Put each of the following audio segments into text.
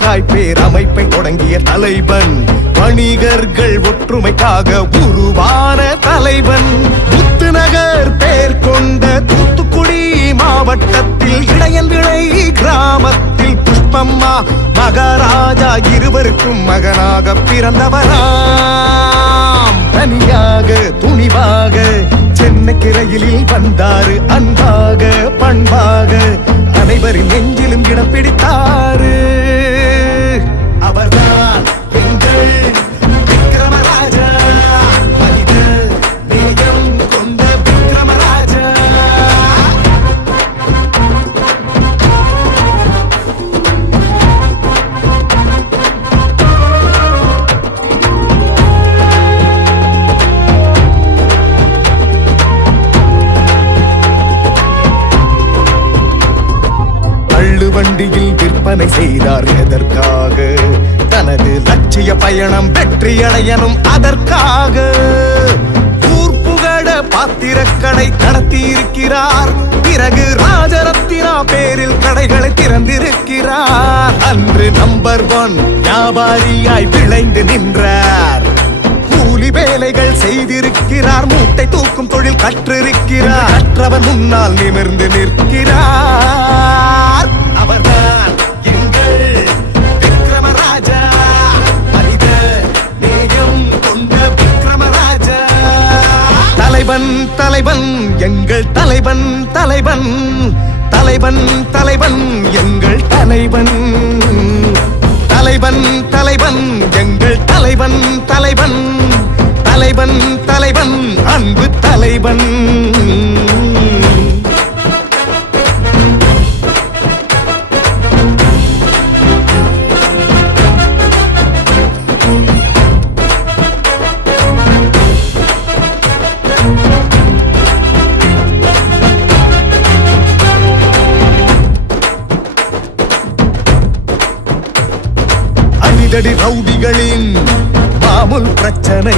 நலனுக்காய் பேரமைப்பை தொடங்கிய தலைவன். வணிகர்கள் ஒற்றுமைக்காக உருவான தலைவன். முத்துநகர் பேர் கொண்ட தூத்துக்குடி மாவட்டத்தில் இடையன்விளை கிராமத்தில் புஷ்பம்மா மகாராஜா இருவருக்கும் மகனாக பிறந்தவராம். தனியாக துணிவாக சென்னை கிரையிலில் வந்தாரு அன்பாக பண்பாக. அனைவரின் நெஞ்சிலும் இடம் பிடித்தாரு. லட்சிய பயணம் வெற்றியடையணும் அதற்காக. ஊர் பாத்திர பாத்திரக்கடை நடத்தியிருக்கிறார். பிறகு ராஜரத்தினா பேரில் கடைகளை திறந்திருக்கிறார். அன்று நம்பர் ஒன் வியாபாரியாய் விளைந்து நின்றார். கூலி வேலைகள் செய்திருக்கிறார். மூட்டை தூக்கும் தொழில் கற்றிருக்கிறார். கற்றவன் முன்னால் நிமிர்ந்து நிற்கிறார். அவர்தான் தலைவன் தலைவன் எங்கள் தலைவன் தலைவன். தலைவன் தலைவன் எங்கள் தலைவன். தலைவன் தலைவன் எங்கள் தலைவன் தலைவன். தலைவன் தலைவன் அன்பு தலைவன். பிரச்சனை.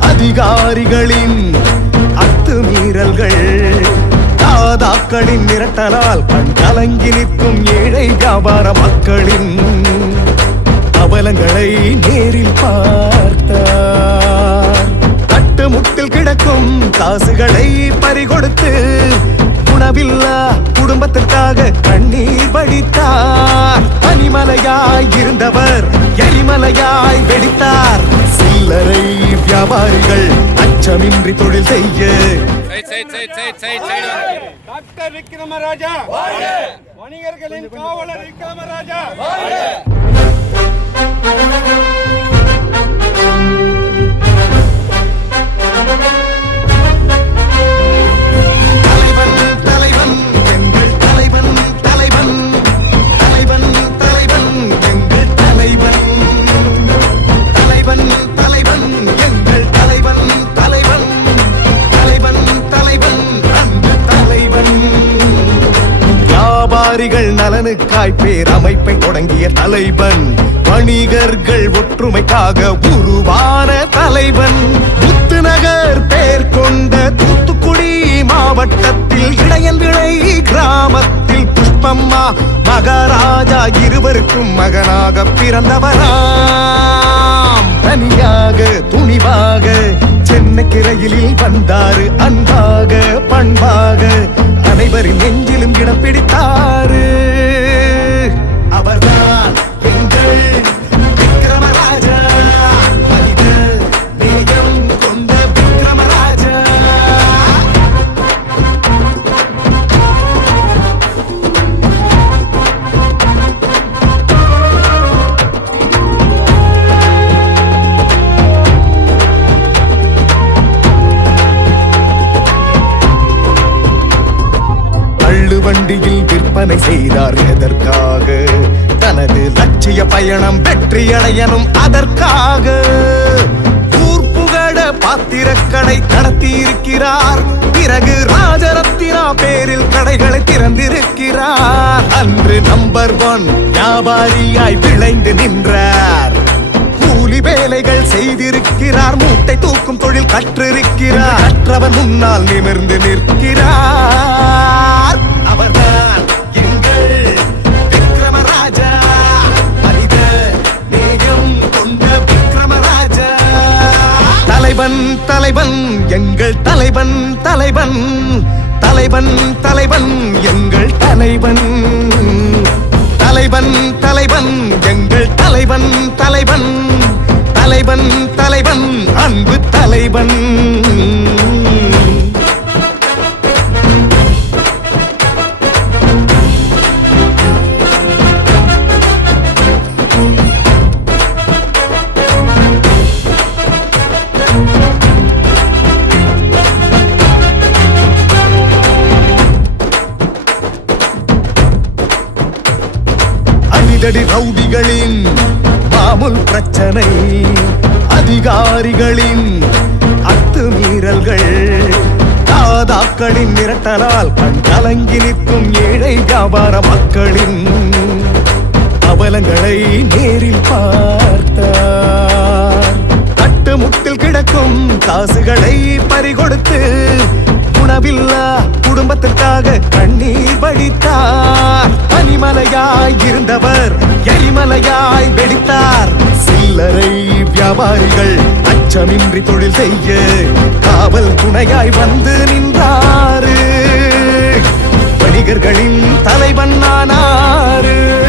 அதிகாரிகளின் அத்துமீறல்கள் தாதாக்களின் மிரட்டலால் கண் கலங்கி நிற்கும் ஏழை வியாபார மக்களின் அவலங்களை நேரில் பார்த்தார். கட்டுமுட்டில் கிடக்கும் காசுகளை பறிகொடுத்து உணவில்லா குடும்பத்திற்காக கண்ணீர் வடித்தார். பனிமலையாய் இருந்தவர் எரிமலையாய் வெடித்தார். சில்லறை வியாபாரிகள் அச்சமின்றி தொழில் செய்ய. டாக்டர் விக்ரமராஜா வணிகர்களின் காவலர் விக்ரமராஜா தலைவன் வியாபாரிகள் நலனுக்காய் பேரமைப்பை தொடங்கிய தலைவன் வணிகர்கள் ஒற்றுமைக்காக உருவான தலைவன். புத்துநகர் பேர் கொண்ட தூத்துக்குடி மாவட்டத்தில் இடையன் கிராமத்தில் புஷ்பம்மா மகாராஜா இருவருக்கும் மகனாக பிறந்தவராம். தனியாக துணிவாக சென்னை கிரையிலில் வந்தாரு அன்பாக பண்பாக. அனைவரின் நெஞ்சிலும் இடம் பிடித்தாரு. அவர்தான் எங்கள் சாதனை செய்தார் எதற்காக? தனது லட்சிய பயணம் வெற்றியடையணும் அதற்காக. ஊர் புகழ பாத்திரக்கடை நடத்தியிருக்கிறார். பிறகு ராஜரத்தினா பேரில் கடைகளை திறந்திருக்கிறார். அன்று நம்பர் ஒன் வியாபாரியாய் விளைந்து நின்றார். கூலி வேலைகள் செய்திருக்கிறார். மூட்டை தூக்கும் தொழில் கற்றிருக்கிறார். கற்றவன் முன்னால் நிமிர்ந்து நிற்கிறார். அவர்தான் தலைவன் எங்கள் தலைவன் தலைவன். தலைவன் தலைவன் எங்கள் தலைவன். தலைவன் தலைவன் எங்கள் தலைவன் தலைவன். தலைவன் தலைவன் அன்பு தலைவன். மக்களின் மிரட்டலால் கண் கலங்கி நிற்கும் ஏழை வியாபார மக்களின் அவலங்களை நேரில் பார்த்தார். கட்டுமுட்டில் கிடக்கும் காசுகளை பறிகொடுத்து உணவில்லா குடும்பத்திற்காக கண்ணீர் வடித்தார். தனிமலையாய் இருந்தவர் எரிமலையாய் வெடித்தார். சில்லறை வியாபாரிகள் அச்சமின்றி தொழில் செய்ய காவல் துணையாய் வந்து நின்றாரு. வணிகர்களின் தலைவன் ஆனாரு.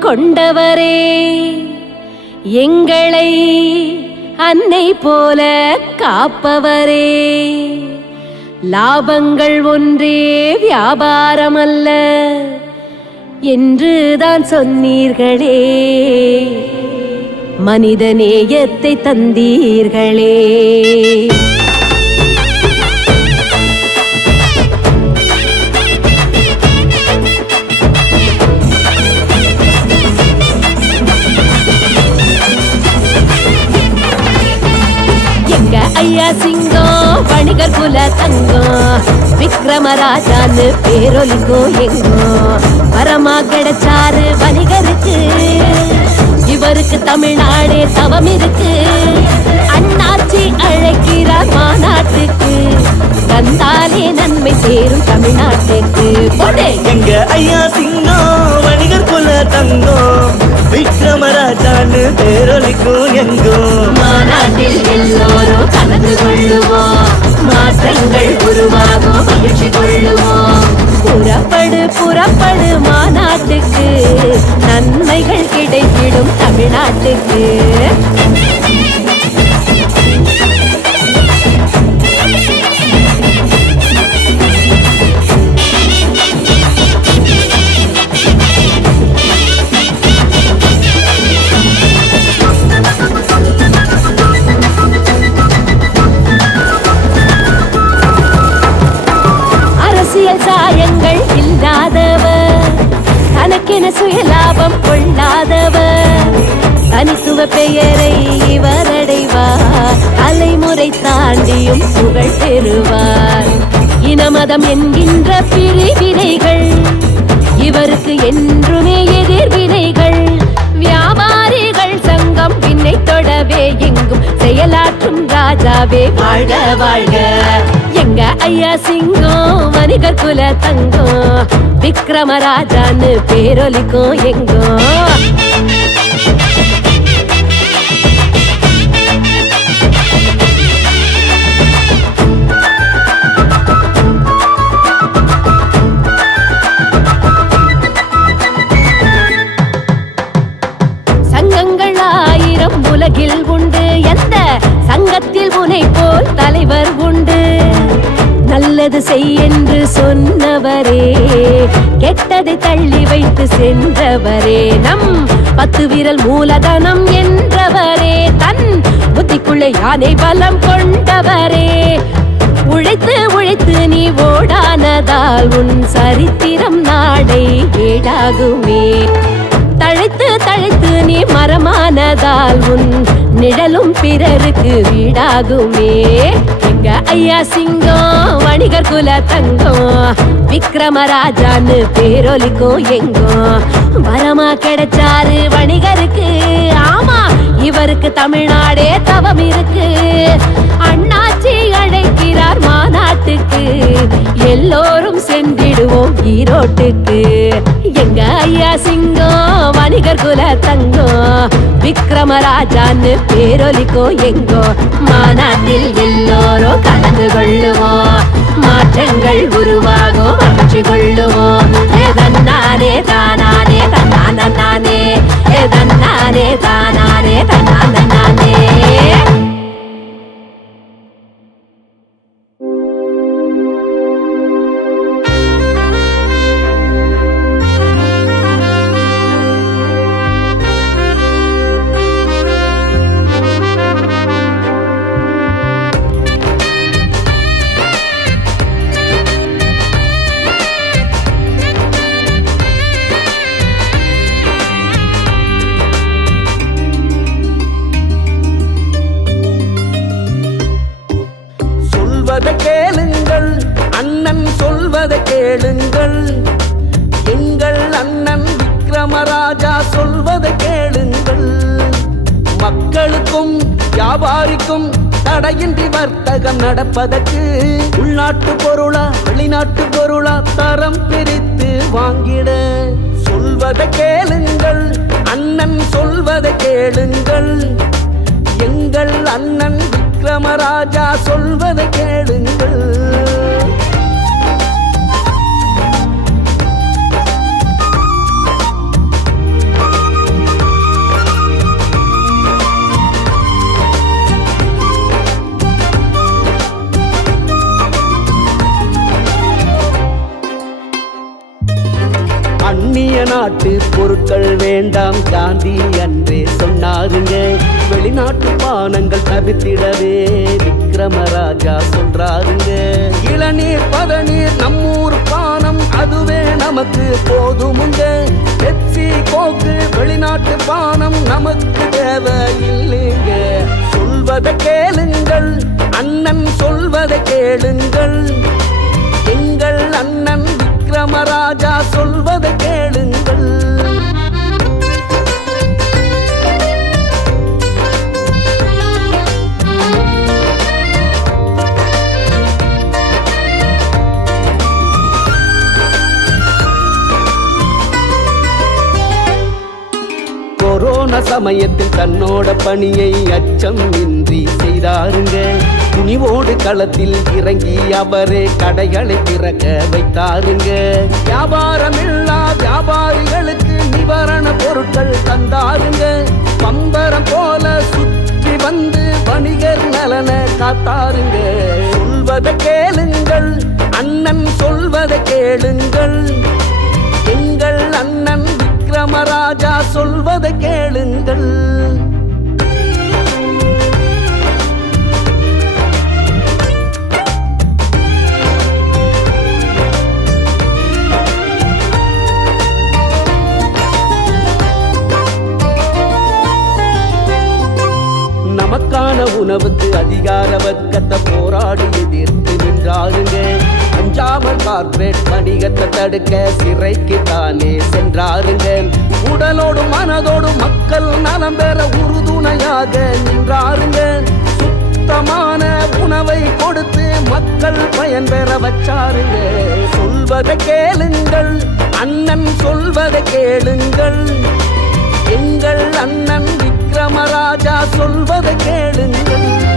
கொண்டவரே. எங்களை அன்னை போல காப்பவரே. லாபங்கள் ஒன்றே வியாபாரம் அல்ல என்று தான் சொன்னீர்களே. மனித நேயத்தை தந்தீர்களே. சிங்கம் வணிகர் குல தங்கம் விக்ரமராஜான்னு பேரொலிக்கும் எங்கோ. வரமா கிடைச்சாரு வணிகருக்கு இவருக்கு தமிழ்நாடே தவம் இருக்கு. அண்ணாச்சி அழைக்கிறார் மாநாட்டுக்கு தந்தாலே நன்மை சேரும் தமிழ்நாட்டுக்கு. எங்க ஐயா சிங்கம் தங்கம். விக்ரமராஜான்னு பேரொழிக்கும் எங்கும். மாநாட்டில் எல்லோரும் கலந்து கொள்ளுவோம். மாற்றங்கள் உருவாகும் மகிழ்ச்சி கொள்ளுவோம். புறப்படு புறப்படு மாநாட்டுக்கு. நன்மைகள் கிடைத்திடும் தமிழ்நாட்டுக்கு. மதம் என்கின்ற பிரிவினைகள். இவருக்கு என்றுமே எதிர்வினைகள் வியாபாரிகள் சங்கம் பின்னை தொடவே எங்கும். செயலாற்றும் ராஜாவே வாழ்க வாழ்க. எங்க ஐயா சிங்கம் வணிகர் குல தங்கம். விக்ரமராஜான்னு பேரொலிக்கும் எங்கோ ஓடானதால் உன் சரித்திரம் நாடை ஏடாகுமே. தழைத்து தழைத்து நீ மரமானதால் உன் நிழலும் பிறருக்கு வீடாகுமே. எங்க ஐயா சிங்கம் வணிகர் குல தங்கம் விக்ரமராஜான்னு பேரொலிக்கும் எங்கும். வரமா கிடைச்சாரு வணிகருக்கு ஆமா இவருக்கு தமிழ்நாடே தவம் இருக்கு. அண்ணாச்சி அழைக்கிறார் மாநாட்டுக்கு எல்லோரும் சென்றிடுவோம் ஈரோட்டுக்கு. எங்க ஐயா சிங்கம் வணிகர் குல தங்கம் விக்ரமராஜான்னு பேரொலிக்கோ எங்கோ. மாநாட்டில் எல்லோரும் கலந்து கொள்ளுவோம் மாற்றங்கள் உருவாகும் மகிழ்ச்சி கொள்ளுவோம் தன்னானே தானானே தன்னானே ஏ தன்னானே பாதிக்கும் தடையின்றி வர்த்தகம் நடப்பதற்கு உள்நாட்டு பொருளா வெளிநாட்டு பொருளா தரம் பிரித்து வாங்கிட. சொல்வதை கேளுங்கள் அண்ணன் சொல்வதை கேளுங்கள். எங்கள் அண்ணன் விக்ரமராஜா சொல்வதை கேளுங்கள். அந்நிய நாட்டு பொருட்கள் வேண்டாம். காந்தி அன்றே சொன்னாருங்க. வெளிநாட்டு பானங்கள் தவிர்த்திடவே விக்ரமராஜா சொல்றாருங்க. இளநீர் பதநீர் நம்மூர் பானம் அதுவே நமக்கு போதுமுங்க. பெப்சி கோக்கு வெளிநாட்டு பானம் நமக்கு தேவை இல்லைங்க சொல்வதை கேளுங்கள் அண்ணன் சொல்வதை கேளுங்கள். எங்கள் அண்ணன் விக்ரமராஜா சொல்வதை கேளுங்கள். கொரோனா சமயத்தில் தன்னோட பணியை அச்சம் இன்றி செய்தாருங்க. துணிவோடு களத்தில் இறங்கி அவரே கடைகளை திறக்க வைத்தாருங்க. வியாபாரமில்லா வியாபாரிகளுக்கு நிவாரண பொருட்கள் தந்தாருங்க. பம்பரம் போல சுற்றி வந்து வணிகர் நலன காத்தாருங்க. சொல்வதை கேளுங்கள் அண்ணன் சொல்வதை கேளுங்கள். எங்கள் அண்ணன் விக்ரமராஜா சொல்வதை கேளுங்கள். நமக்கான உணவுக்கு அதிகார வர்க்கத்தை போராடி எதிர்த்து நின்றாருங்க. அஞ்சாமல் கார்பரேட் வணிகத்தை தடுக்க சிறைக்கு தானே சென்றாருங்க. உடலோடும் மனதோடும் மக்கள் நலம் பெற உறுதுணையாக நின்றாருங்க. சுத்தமான உணவை கொடுத்து மக்கள் பயன் பெற வச்சாருங்க. சொல்வதை கேளுங்கள் அண்ணன் சொல்வதை கேளுங்கள். எங்கள் அண்ணன் விக்ரமராஜா சொல்வதை கேளுங்கள்.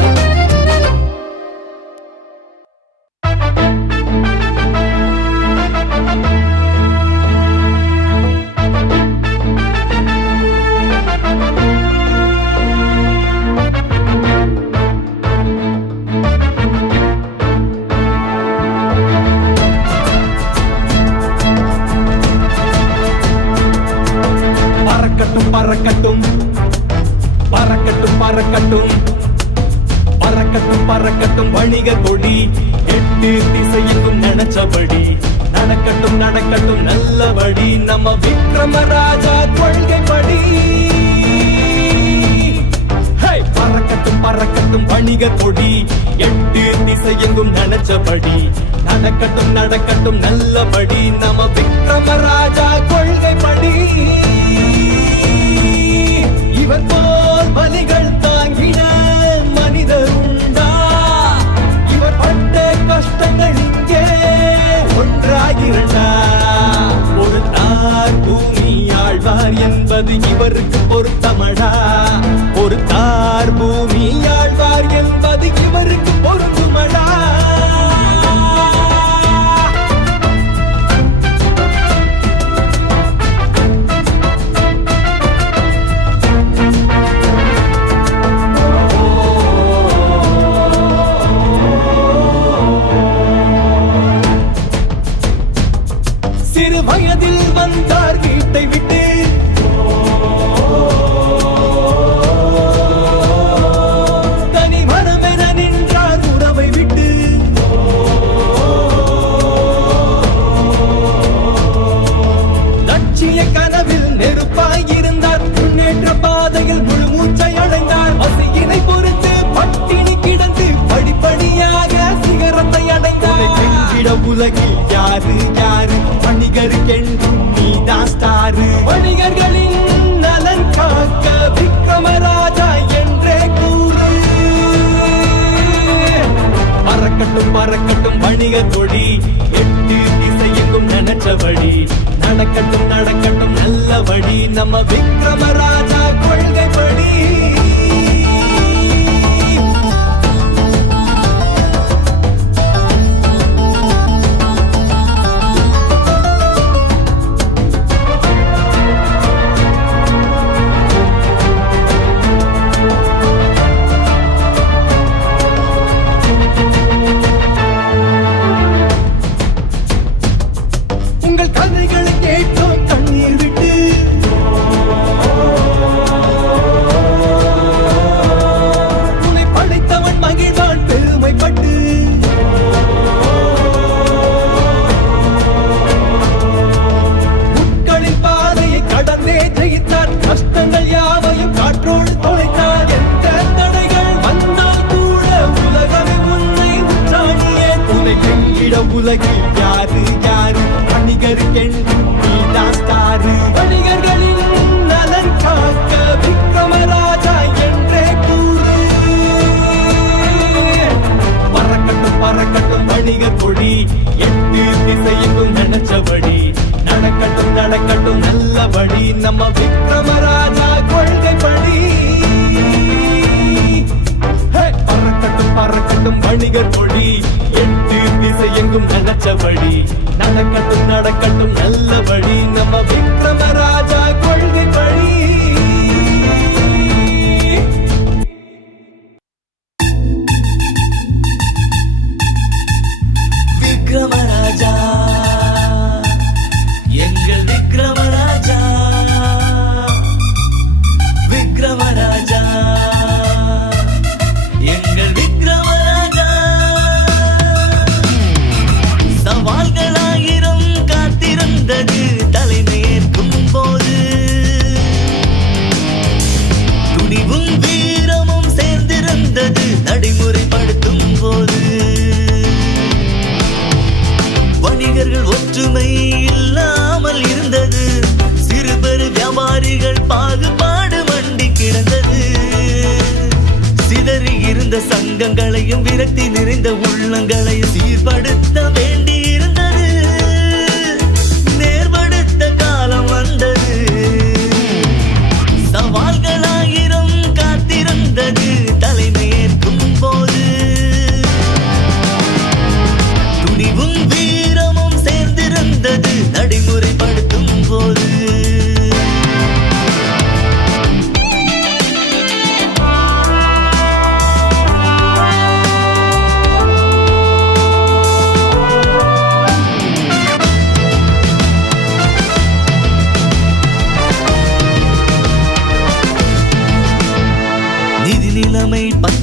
ஆழ்வார் இவருக்கு விக்ரமராஜா கொள்கைப்படி. உலகில் யாரு யாரு வணிகருக்கென்றும் நீதான் ஸ்டாரு வணிகர்களின் நலன் காக்க விக்ரமராஜா என்றே கூறு. பறக்கட்டும் பறக்கட்டும் வணிக கொடி எட்டு திசையெங்கும் நினைச்சபடி. நடக்கட்டும் நடக்கட்டும் நல்லபடி. நம்ம விக்ரமராஜா கொள்கைப்படி. பறக்கட்டும் பறக்கட்டும் வணிகர் கொடி எட்டு திசையெங்கும் நினைச்சபடி நடக்கட்டும் நடக்கட்டும் நல்ல வழி. நம்ம விக்ரமராஜா கொள்கை விரட்டி விரக்தி நிறைந்த உள்ளங்களை சீர்படுத்த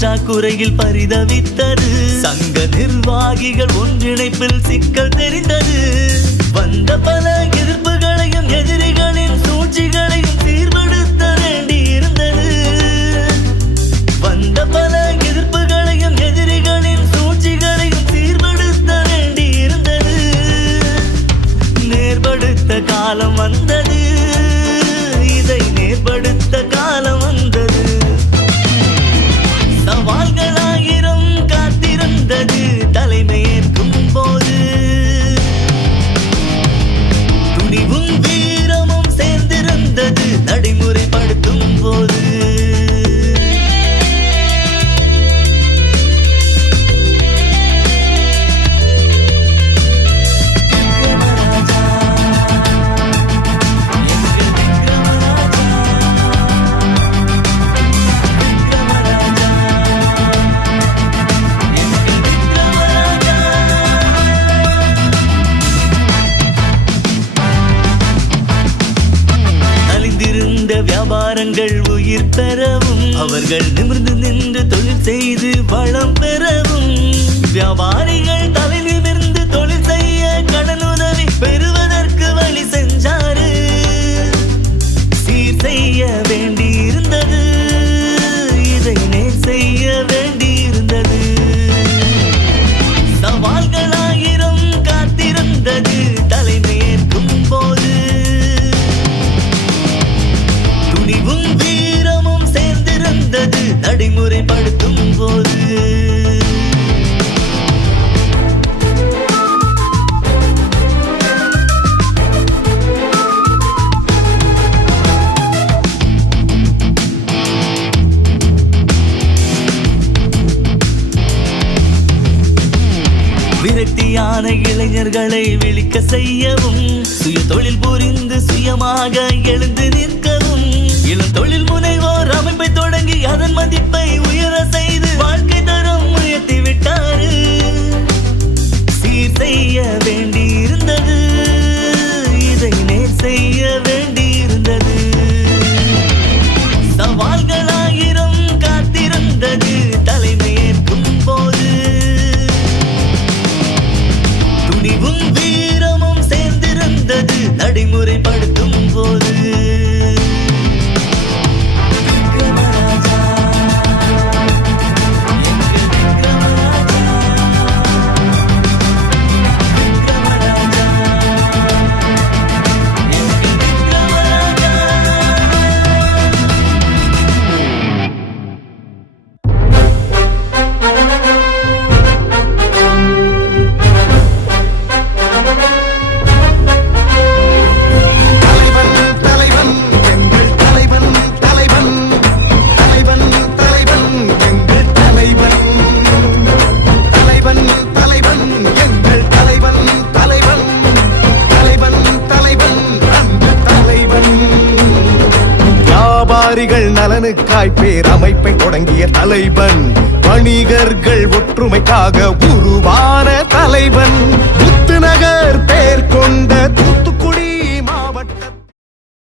பற்றாக்குறையில் பரிதவித்தது. சங்க நிர்வாகிகள் ஒன்றிணைப்பில் சிக்கல் தெரிந்தது. வந்த பல எதிர்ப்புகளையும் எதிரிகளின் சூழ்ச்சிகளையும் தீர்வெடுத்த வேண்டி இருந்தது வந்த பல எதிர்ப்புகளையும் எதிரிகளின் சூழ்ச்சிகளையும் தீர்வெடுத்த வேண்டி நேர்படுத்த காலம் வந்தது. நடுங்க தொழிலாளர்கள் நிமிர்ந்து நின்று தொழில் செய்து வளம் பெறவும் வியாபாரிகள் தலை நிமிர்ந்து தொழில் செய்ய கடனுதவி பெறுவதற்கு வழி செஞ்சாரு. சீர் செய்ய வேண்டும். கண்களை விழிக்க செய்யவும் சுய தொழில் புரிந்து சுயமாக எழுந்து